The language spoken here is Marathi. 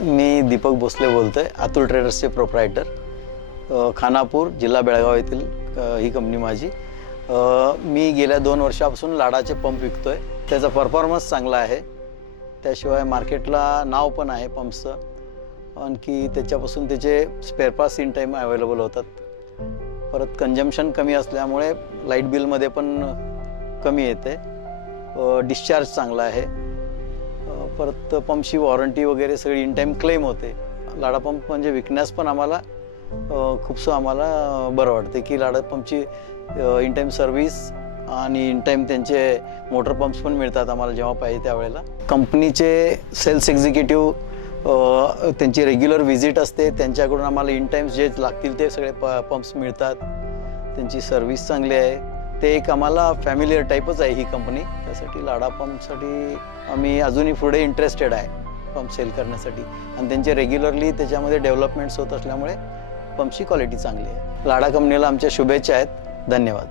मी दीपक भोसले बोलतोय अतुल ट्रेडर्सचे प्रोप्रायटर खानापूर जिल्हा बेळगाव येथील ही कंपनी माझी. मी गेल्या दोन वर्षापासून लाडाचे पंप विकतोय. त्याचा परफॉर्मन्स चांगला आहे. त्याशिवाय मार्केटला नाव पण आहे पंप्सचं आणखी त्याच्यापासून त्याचे स्पेअरपार्ट्स इन टाईम अवेलेबल होतात. परत कंजम्शन कमी असल्यामुळे लाइट बिलमध्ये पण कमी येते. डिस्चार्ज चांगला आहे. परत पंपची वॉरंटी वगैरे सगळी इन टाईम क्लेम होते. लाडा पंप म्हणजे विकण्यास पण आम्हाला खूपसं आम्हाला बरं वाटते की लाडा पंपची इन टाईम सर्व्हिस आणि इन टाईम त्यांचे मोटर पंप्स पण मिळतात आम्हाला जेव्हा पाहिजे त्यावेळेला. कंपनीचे सेल्स एक्झिक्युटिव्ह त्यांची रेग्युलर व्हिजिट असते. त्यांच्याकडून आम्हाला इन टाईम्स जे लागतील ते सगळे प पंप्स मिळतात. त्यांची सर्व्हिस चांगली आहे. ते एक आम्हाला फॅमिलीअर टाईपच आहे ही कंपनी त्यासाठी लाडा पंपसाठी आम्ही अजूनही पुढे इंटरेस्टेड आहे पंप सेल करण्यासाठी. आणि त्यांचे रेग्युलरली त्याच्यामध्ये डेव्हलपमेंट्स होत असल्यामुळे पंपची क्वालिटी चांगली आहे. लाडा कंपनीला आमच्या शुभेच्छा आहेत. धन्यवाद.